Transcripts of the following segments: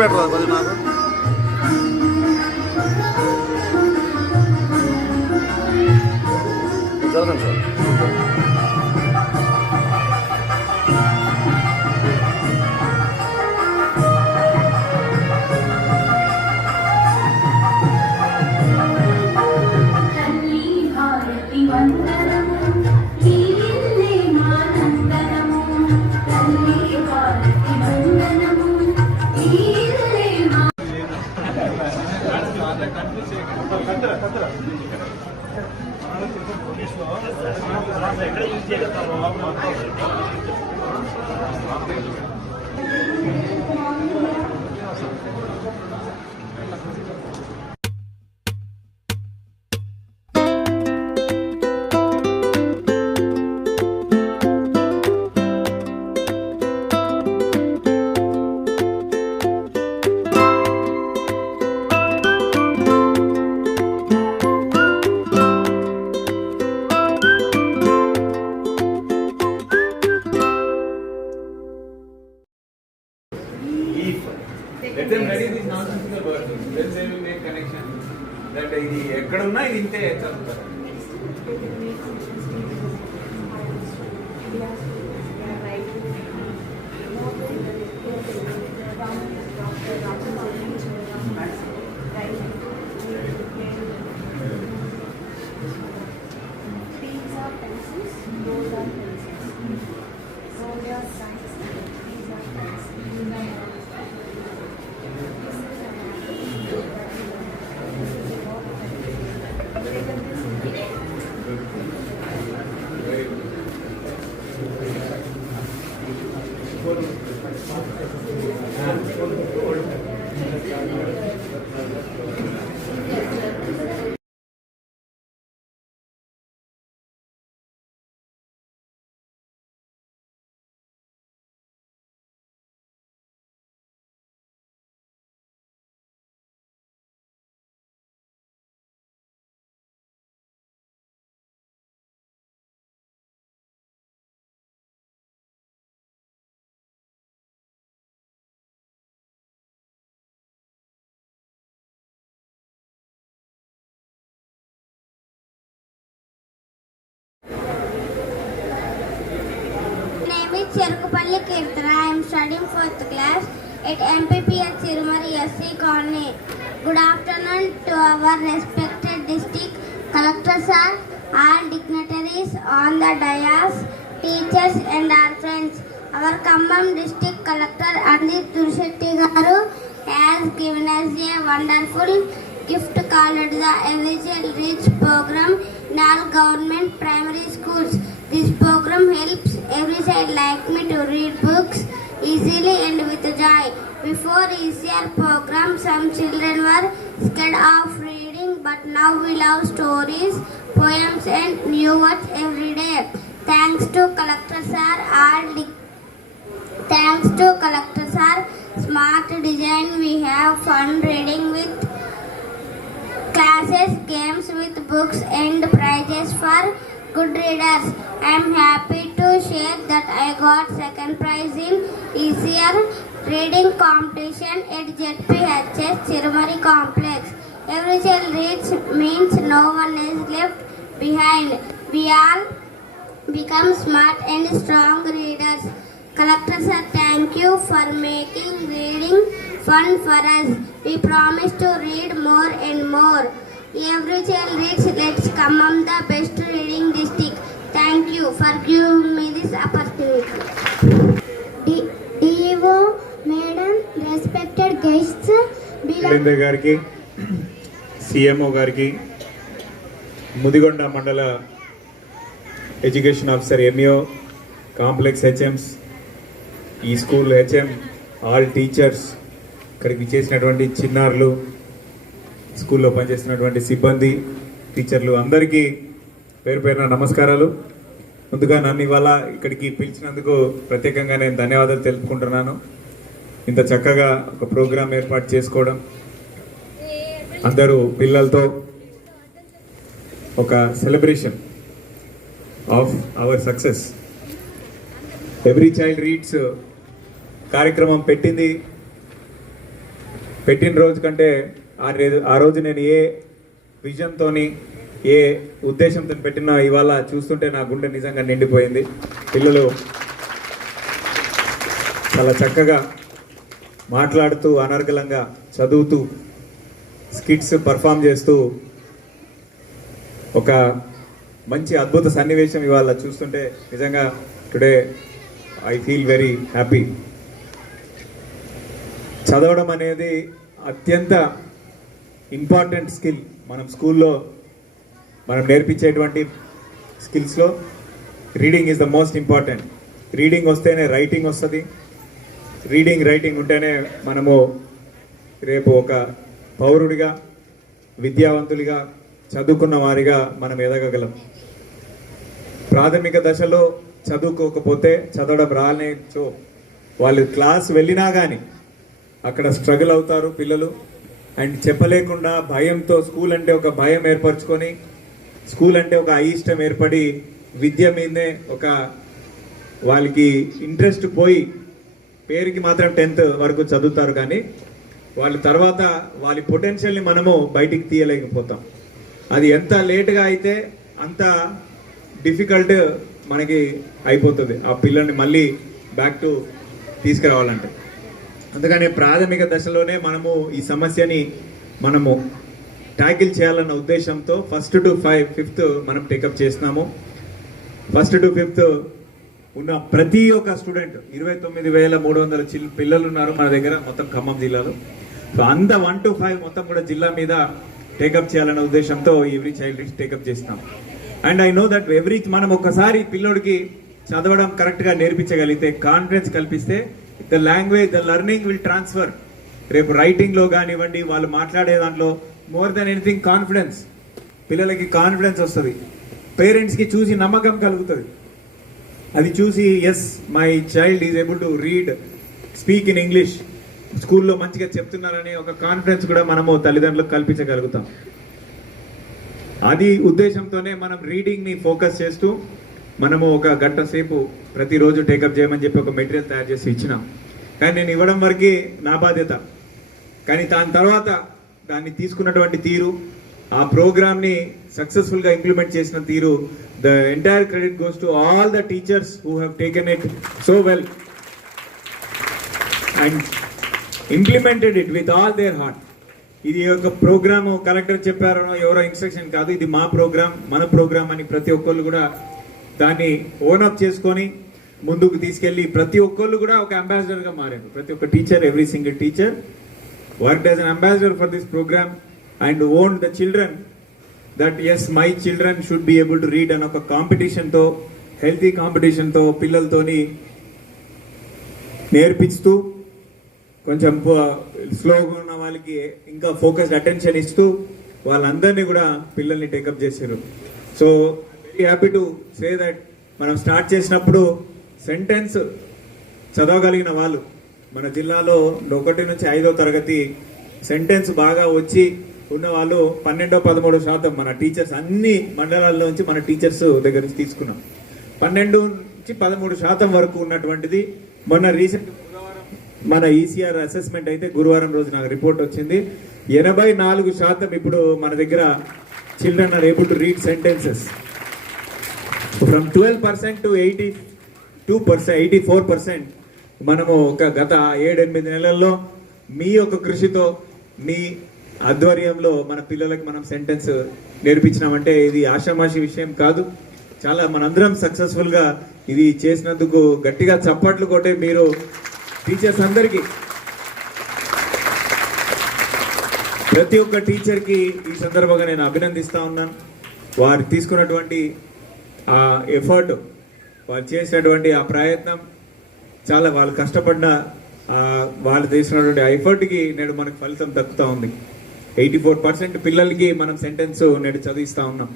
పెట్టరా పది నాకు జరగండి sir. Let them ready these nonsensical words. Then they will make connection. That ఇది ఎక్కడున్నా ఇది ఇంతే చదువుతారు. Cherukupalli Kirtana. I am studying 4th class at MPPS Chirumari SC Colony. Good afternoon to our respected district collector sir, all dignitaries on the dais, teachers and our friends. Our Khammam district collector Andit Turshetti Garu has given us a wonderful gift called the Every Child Reach program in all government primary schools. This program helps every child like me to read books easily and with joy. Before ECR program, some children were scared of reading, but now we love stories, poems and new words every day. Thanks to Collector Sir, thanks to Collector Sir, smart design, we have fun reading with classes, games with books and prizes for good readers. I am happy to share that I got second prize in ECR reading competition at ZPHS Chirumari Complex. Every child reads means no one is left behind. We all become smart and strong readers. Collector sir, thank you for making reading fun for us. We promise to read more and more. Every child reads. Let's Khammam the best reading district. Thank you for giving me this opportunity. DEO, Madam, respected guests, Linde gariki, CMO gariki, Mudigonda Mandala Education Officer MEO, Complex HMs, E-School HM, all teachers, ఇక్కడికి చేసినటువంటి చిన్నారులు, స్కూల్లో పనిచేస్తున్నటువంటి సిబ్బంది, టీచర్లు అందరికీ పేరు పేరున నమస్కారాలు. ముందుగా నన్ను ఇవాళ ఇక్కడికి పిలిచినందుకు ప్రత్యేకంగా నేను ధన్యవాదాలు తెలుపుకుంటున్నాను. ఇంత చక్కగా ఒక ప్రోగ్రాం ఏర్పాటు చేసుకోవడం, అందరూ పిల్లలతో ఒక celebration of our success. Every child reads కార్యక్రమం పెట్టింది పెట్టిన రోజు కంటే ఆ రోజు నేను ఏ విజన్తోని ఏ ఉద్దేశంతో పెట్టినా ఇవాళ చూస్తుంటే నా గుండె నిజంగా నిండిపోయింది. పిల్లలు చాలా చక్కగా మాట్లాడుతూ అనర్గళంగా చదువుతూ స్కిట్స్ పర్ఫామ్ చేస్తూ ఒక మంచి అద్భుత సన్నివేశం ఇవాళ చూస్తుంటే నిజంగా today I feel very happy. చదవడం అనేది అత్యంత ఇంపార్టెంట్ స్కిల్. మనం స్కూల్లో మనం నేర్పించేటువంటి స్కిల్స్లో reading is the most important. Reading వస్తేనే రైటింగ్ వస్తుంది. రైటింగ్ ఉంటేనే మనము రేపు ఒక పౌరుడిగా, విద్యావంతులుగా, చదువుకున్న వారిగా మనం ఎదగగలం. ప్రాథమిక దశలో చదువుకోకపోతే, చదవడం రాలేచో వాళ్ళు క్లాస్ వెళ్ళినా కానీ అక్కడ స్ట్రగుల్ అవుతారు పిల్లలు. అండ్ చెప్పలేకుండా భయంతో, స్కూల్ అంటే ఒక భయం ఏర్పరచుకొని, స్కూల్ అంటే ఒక అయిష్టం ఏర్పడి విద్య మీదే ఒక వాళ్ళకి ఇంట్రెస్ట్ పోయి పేరుకి మాత్రం 10th వరకు చదువుతారు, కానీ వాళ్ళ తర్వాత వాళ్ళ పొటెన్షియల్ని మనము బయటికి తీయలేకపోతాం. అది ఎంత లేట్గా అయితే అంత డిఫికల్ట్ మనకి అయిపోతుంది ఆ పిల్లల్ని మళ్ళీ బ్యాక్ టు తీసుకురావాలంటే. అందుకనే ప్రాథమిక దశలోనే మనము ఈ సమస్యని మనము ట్యాకిల్ చేయాలన్న ఉద్దేశంతో 1st to 5th మనం టేకప్ చేస్తున్నాము. 1st to 5th ఉన్న ప్రతి ఒక్క స్టూడెంట్ 29,300 పిల్లలు ఉన్నారు మన దగ్గర మొత్తం ఖమ్మం జిల్లాలో. సో అంత 1 to 5 మొత్తం కూడా జిల్లా మీద టేకప్ చేయాలన్న ఉద్దేశంతో ఎవ్రీ చైల్డ్ టేకప్ చేస్తాం. అండ్ ఐ నో దట్ మనం ఒకసారి పిల్లోడికి చదవడం కరెక్ట్గా నేర్పించగలిగితే, కాన్ఫిడెన్స్ కల్పిస్తే, the language, the learning will transfer. రేపు రైటింగ్లో కానివ్వండి, వాళ్ళు మాట్లాడే దాంట్లో మోర్ దెన్ ఎనీథింగ్ కాన్ఫిడెన్స్, పిల్లలకి కాన్ఫిడెన్స్ వస్తుంది. పేరెంట్స్కి చూసి నమ్మకం కలుగుతుంది. అది చూసి yes my child is able to read, speak in English, స్కూల్లో మంచిగా చెప్తున్నారని ఒక కాన్ఫిడెన్స్ కూడా మనము తల్లిదండ్రులకు కల్పించగలుగుతాం. అది ఉద్దేశంతోనే మనం రీడింగ్ని ఫోకస్ చేస్తూ మనము ఒక గంట సేపు ప్రతిరోజు టేకప్ చేయమని చెప్పి ఒక మెటీరియల్ తయారు చేసి ఇచ్చినాం. కానీ నేను ఇవ్వడం వరకే నా బాధ్యత. కానీ దాని తర్వాత దాన్ని తీసుకున్నటువంటి తీరు, ఆ ప్రోగ్రామ్ని సక్సెస్ఫుల్గా ఇంప్లిమెంట్ చేసిన తీరు, the entire credit goes to all the teachers who have taken it so well and implemented it with all their heart. ఇది ఒక ప్రోగ్రామ్ కలెక్టర్ చెప్పారనో ఎవరో ఇన్స్ట్రక్షన్ కాదు, ఇది మా ప్రోగ్రామ్, మన ప్రోగ్రామ్ అని ప్రతి ఒక్కళ్ళు కూడా దాన్ని ఓనప్ చేసుకొని ముందుకు తీసుకెళ్ళి ప్రతి ఒక్కళ్ళు కూడా ఒక అంబాసిడర్గా మారారు. ప్రతి ఒక్క teacher, every single teacher worked as an ambassador for this programme and own the children that yes my children should be able to read అని ఒక కాంపిటీషన్తో, హెల్తీ కాంపిటీషన్తో పిల్లలతోని నేర్పిస్తూ, కొంచెం స్లోగా ఉన్న వాళ్ళకి ఇంకా ఫోకస్డ్ అటెన్షన్ ఇస్తూ వాళ్ళందరినీ కూడా పిల్లల్ని టేకప్ చేశారు. So very happy to say that మనం స్టార్ట్ చేసినప్పుడు సెంటెన్స్ చదవగలిగిన వాళ్ళు మన జిల్లాలో 1 నుంచి 5వ తరగతి సెంటెన్స్ బాగా వచ్చి ఉన్న వాళ్ళు 12-13% మన టీచర్స్, అన్ని మండలాల్లోంచి మన టీచర్స్ దగ్గర నుంచి తీసుకున్నాం. 12 నుంచి 13% వరకు ఉన్నటువంటిది మొన్న రీసెంట్ మన ఈసీఆర్ అసెస్మెంట్ అయితే గురువారం రోజు నాకు రిపోర్ట్ వచ్చింది. 84% ఇప్పుడు మన దగ్గర children are able to read sentences. From 12% to 84%. మనము ఒక గత 7-8 నెలల్లో మీ యొక్క కృషితో, మీ ఆధ్వర్యంలో మన పిల్లలకి మనం సెంటెన్స్ నేర్పించినామంటే ఇది ఆషామాషి విషయం కాదు. చాలా మనందరం సక్సెస్ఫుల్గా ఇది చేసినందుకు గట్టిగా చప్పట్లు కొట్టే మీరు టీచర్స్ అందరికీ, ప్రతి ఒక్క టీచర్కి ఈ సందర్భంగా నేను అభినందిస్తూ ఉన్నాను. వారు తీసుకున్నటువంటి ఆ ఎఫర్ట్, వాళ్ళు చేసినటువంటి ఆ ప్రయత్నం, చాలా వాళ్ళు కష్టపడిన వాళ్ళు చేసినటువంటి ఆ ఎఫర్ట్కి నేడు మనకు ఫలితం దక్కుతూ ఉంది. 84% పిల్లలకి మనం సెంటెన్స్ నేడు చదివిస్తూ ఉన్నాం.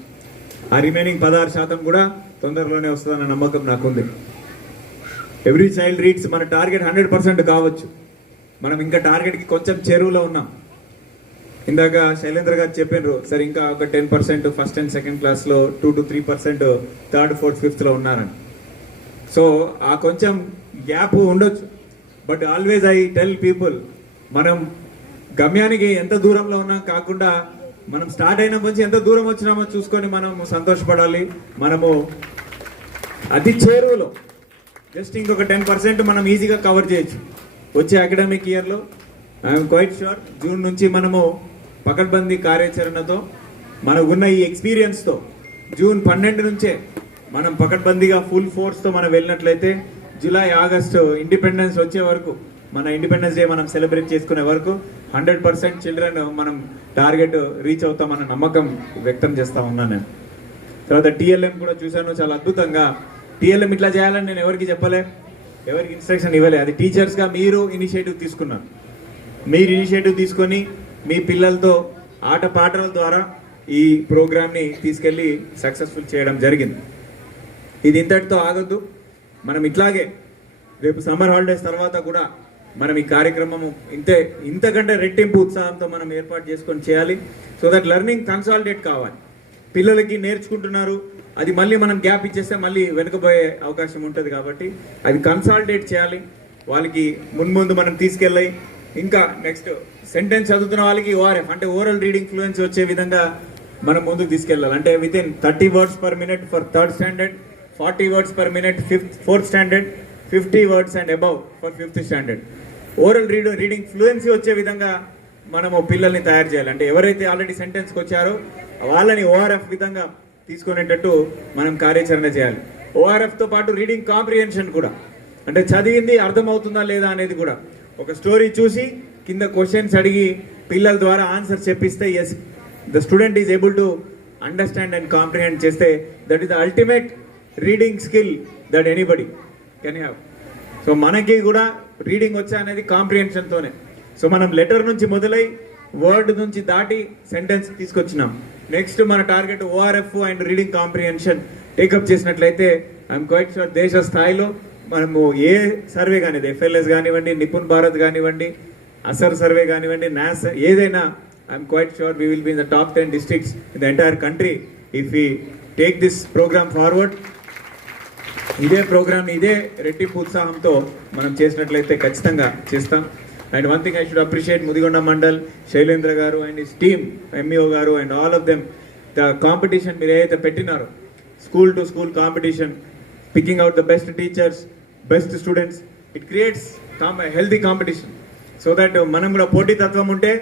ఆ రిమైనింగ్ 16% కూడా తొందరలోనే వస్తుందన్న నమ్మకం నాకుంది. ఎవ్రీ చైల్డ్ రీడ్స్ మన టార్గెట్ 100% కావచ్చు. మనం ఇంకా టార్గెట్కి కొంచెం చెరువులో ఉన్నాం. ఇందాక శైలేంద్ర గారు చెప్పారు సార్, ఇంకా ఒక 10% ఫస్ట్ అండ్ సెకండ్ క్లాస్లో, 2 to 3% థర్డ్, ఫోర్త్, ఫిఫ్త్లో ఉన్నారని. సో ఆ కొంచెం గ్యాప్ ఉండొచ్చు. But always I tell people, మనం గమ్యానికి ఎంత దూరంలో ఉన్నాం కాకుండా మనం స్టార్ట్ అయినప్పటి నుంచి ఎంత దూరం వచ్చినామో చూసుకొని మనం సంతోషపడాలి. మనము అతి చేరువలో జస్ట్ ఇంకొక 10% మనం ఈజీగా కవర్ చేయొచ్చు వచ్చే అకాడమిక్ ఇయర్లో. ఐఎమ్ క్వైట్ షూర్ జూన్ నుంచి మనము పకడ్బందీ కార్యాచరణతో మనకున్న ఈ ఎక్స్పీరియన్స్తో జూన్ 12 నుంచే మనం పకడ్బందీగా ఫుల్ ఫోర్స్తో మనం వెళ్ళినట్లయితే జూలై ఆగస్టు ఇండిపెండెన్స్ వచ్చే వరకు, మన ఇండిపెండెన్స్ డే మనం సెలబ్రేట్ చేసుకునే వరకు 100% చిల్డ్రన్ మనం టార్గెట్ రీచ్ అవుతామన్న నమ్మకం వ్యక్తం చేస్తా ఉన్నాను నేను. తర్వాత టీఎల్ఎం కూడా చూశాను, చాలా అద్భుతంగా. టీఎల్ఎం ఇట్లా చేయాలని నేను ఎవరికి చెప్పలే, ఎవరికి ఇన్స్ట్రక్షన్ ఇవ్వలే. అది టీచర్స్గా మీరు ఇనిషియేటివ్ తీసుకున్నారు. మీరు ఇనిషియేటివ్ తీసుకొని మీ పిల్లలతో ఆట పాటల ద్వారా ఈ ప్రోగ్రామ్ని తీసుకెళ్ళి సక్సెస్ఫుల్ చేయడం జరిగింది. ఇది ఇంతటితో ఆగొద్దు. మనం ఇట్లాగే రేపు సమ్మర్ హాలిడేస్ తర్వాత కూడా మనం ఈ కార్యక్రమము ఇంతకంటే రెట్టింపు ఉత్సాహంతో మనం ఏర్పాటు చేసుకొని చేయాలి. సో దట్ లెర్నింగ్ కన్సాలిడేట్ కావాలి. పిల్లలకి నేర్చుకుంటున్నారు, అది మళ్ళీ మనం గ్యాప్ ఇచ్చేస్తే మళ్ళీ వెనుకపోయే అవకాశం ఉంటుంది. కాబట్టి అది కన్సాలిడేట్ చేయాలి. వాళ్ళకి మున్ముందు మనం తీసుకెళ్ళాయి. ఇంకా నెక్స్ట్ సెంటెన్స్ చదువుతున్న వాళ్ళకి ఓఆర్ఎఫ్ అంటే ఓరల్ రీడింగ్ ఫ్లూయెన్సీ వచ్చే విధంగా మనం ముందుకు తీసుకెళ్ళాలి. అంటే within 30 words per minute for 3rd standard, 40 words per minute 4th standard, 50 words and above for 5th standard. Oral reading fluency వచ్చే విధంగా మనము పిల్లల్ని తయారు చేయాలి. అంటే ఎవరైతే ఆల్రెడీ సెంటెన్స్కి వచ్చారో వాళ్ళని ఓఆర్ఎఫ్ విధంగా తీసుకునేటట్టు మనం కార్యాచరణ చేయాలి. ఓఆర్ఎఫ్తో పాటు రీడింగ్ కాంప్రిహెన్షన్ కూడా, అంటే చదివింది అర్థమవుతుందా లేదా అనేది కూడా ఒక స్టోరీ చూసి కింద క్వశ్చన్స్ అడిగి పిల్లల ద్వారా ఆన్సర్ చెప్పిస్తే as the student is able to understand and comprehend చేస్తే that is the ultimate reading skill that anybody can have. So మనకి కూడా రీడింగ్ వచ్చా అనేది కాంప్రిహెన్షన్తోనే. సో మనం లెటర్ నుంచి మొదలై వర్డ్ నుంచి దాటి సెంటెన్స్ తీసుకొచ్చినాం. నెక్స్ట్ మన target ORF and reading comprehension take up చేసినట్లయితే ఐఎమ్ క్వైట్ షూర్ దేశ స్థాయిలో మనము ఏ సర్వే కానివ్వండి, ఎఫ్ఎల్ఎస్ కానివ్వండి, నిపుణ్ భారత్ కానివ్వండి, అసర్ సర్వే కానివ్వండి, నాస్ ఏదైనా I'm quite sure we will be in the top 10 districts in the entire country if we take this program forward. ఇదే ప్రోగ్రామ్ ఇదే రెట్టింపు ఉత్సాహంతో మనం చేసినట్లయితే ఖచ్చితంగా చేస్తాం. And one thing I should appreciate Mudigonda mandal, Shailendra garu and his team, MEO garu and all of them. The competition మీరు ఏదైతే పెట్టినారో, school to school competition, picking out the best teachers, best students, it creates healthy competition. So that మనం కూడా పోటీతత్వం ఉంటే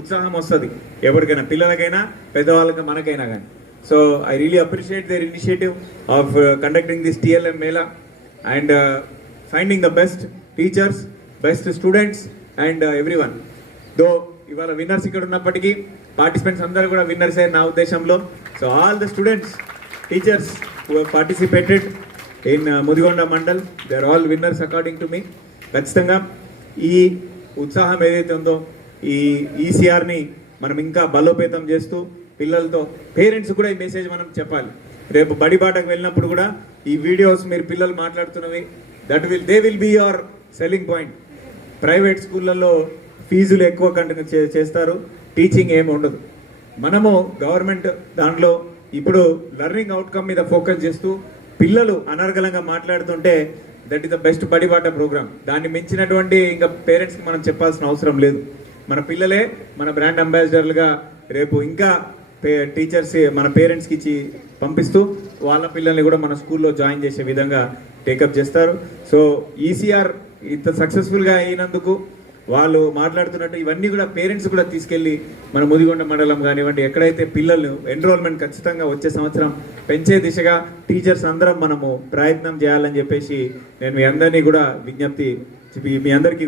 ఉత్సాహం వస్తుంది ఎవరికైనా, పిల్లలకైనా పెద్దవాళ్ళకి మనకైనా కానీ. So I really appreciate their initiative of conducting this TLM mela and finding the best teachers, best students and everyone. Though ఇవాళ విన్నర్స్ ఇక్కడ ఉన్నప్పటికీ పార్టిసిపెంట్స్ అందరూ కూడా విన్నర్సే నా ఉద్దేశంలో. So all the students, teachers who have participated in Mudigonda mandal, they are all winners according to me. ఖచ్చితంగా ఈ ఉత్సాహం ఏదైతే ఉందో ఈ ఈసీఆర్ని మనం ఇంకా బలోపేతం చేస్తూ పిల్లలతో, పేరెంట్స్ కూడా ఈ మెసేజ్ మనం చెప్పాలి. రేపు బడిబాటకు వెళ్ళినప్పుడు కూడా ఈ వీడియోస్ మీరు పిల్లలు మాట్లాడుతున్నవి they will be your selling point. Private స్కూళ్ళల్లో ఫీజులు ఎక్కువ కంటిన్యూ చేస్తారు, టీచింగ్ ఏమి ఉండదు. మనము గవర్నమెంట్ దాంట్లో ఇప్పుడు లెర్నింగ్ అవుట్కమ్ మీద ఫోకస్ చేస్తూ పిల్లలు అనర్గళంగా మాట్లాడుతుంటే that is the best Badibata programme. దాన్ని మించినటువంటి ఇంకా పేరెంట్స్కి మనం చెప్పాల్సిన అవసరం లేదు. మన పిల్లలే మన బ్రాండ్ అంబాసిడర్లుగా రేపు ఇంకా టీచర్స్ మన పేరెంట్స్కి ఇచ్చి పంపిస్తూ వాళ్ళ పిల్లల్ని కూడా మన స్కూల్లో జాయిన్ చేసే విధంగా టేకప్ చేస్తారు. సో ఈసీఆర్ ఇంత సక్సెస్ఫుల్గా అయినందుకు వాళ్ళు మాట్లాడుతున్నట్టు ఇవన్నీ కూడా పేరెంట్స్ కూడా తీసుకెళ్ళి మన ముదిగొండ మండలం కానివ్వండి, ఎక్కడైతే పిల్లలు ఎన్రోల్మెంట్ ఖచ్చితంగా వచ్చే సంవత్సరం పెంచే దిశగా టీచర్స్ అందరం మనము ప్రయత్నం చేయాలని చెప్పేసి నేను మీ అందరికీ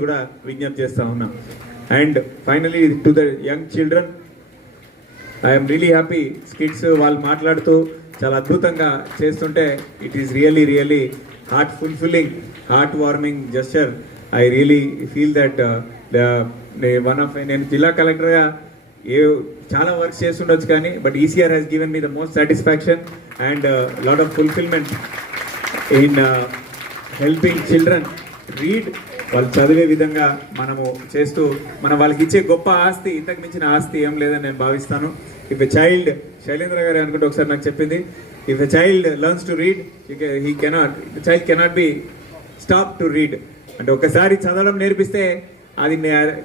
కూడా విజ్ఞప్తి చేస్తా ఉన్నా. And finally to the young children, I'm really happy. Skits వాళ్ళు మాట్లాడుతూ చాలా అద్భుతంగా చేస్తుంటే it is really heart fulfilling, heart warming gesture. I really feel that నేను జిల్లా కలెక్టర్గా చాలా వర్క్ చేస్తుండొచ్చు కానీ but ECR has given me the most satisfaction and lot of fulfilment in helping children read. వాళ్ళు చదివే విధంగా మనము చేస్తూ మనం వాళ్ళకి ఇచ్చే గొప్ప ఆస్తి, ఇంతకు మించిన ఆస్తి ఏం లేదని నేను భావిస్తాను. ఇఫ్ ఎ చైల్డ్, శైలేంద్ర గారు అనుకుంటే ఒకసారి నాకు చెప్పింది, if a child learns to read the child cannot be stop to read. అంటే ఒకసారి చదవడం నేర్పిస్తే అది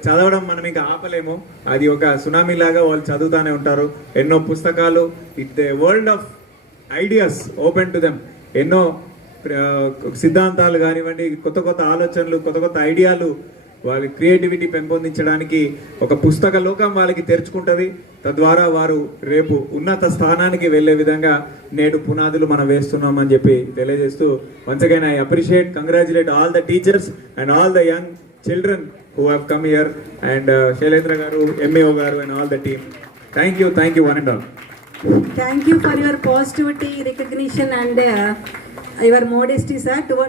చదవడం మనం ఇంకా ఆపలేము. అది ఒక సునామీ లాగా వాళ్ళు చదువుతూనే ఉంటారు. ఎన్నో పుస్తకాలు, it the world of ideas open to them. ఎన్నో సిద్ధాంతాలు కానివ్వండి, కొత్త కొత్త ఆలోచనలు, కొత్త కొత్త ఐడియాలు, వాళ్ళ క్రియేటివిటీ పెంపొందించడానికి ఒక పుస్తక లోకం వాళ్ళకి తెరుచుకుంటుంది. తద్వారా వారు రేపు ఉన్నత స్థానానికి వెళ్ళే విధంగా నేడు పునాదులు మనం వేస్తున్నామని చెప్పి తెలియజేస్తూ, once again I appreciate, congratulate all the teachers and all the young children who have come here, and Shailendra garu, MEO garu, and all the team. Thank you one and all. Thank you for your positivity, recognition, and your modesty, sir, towards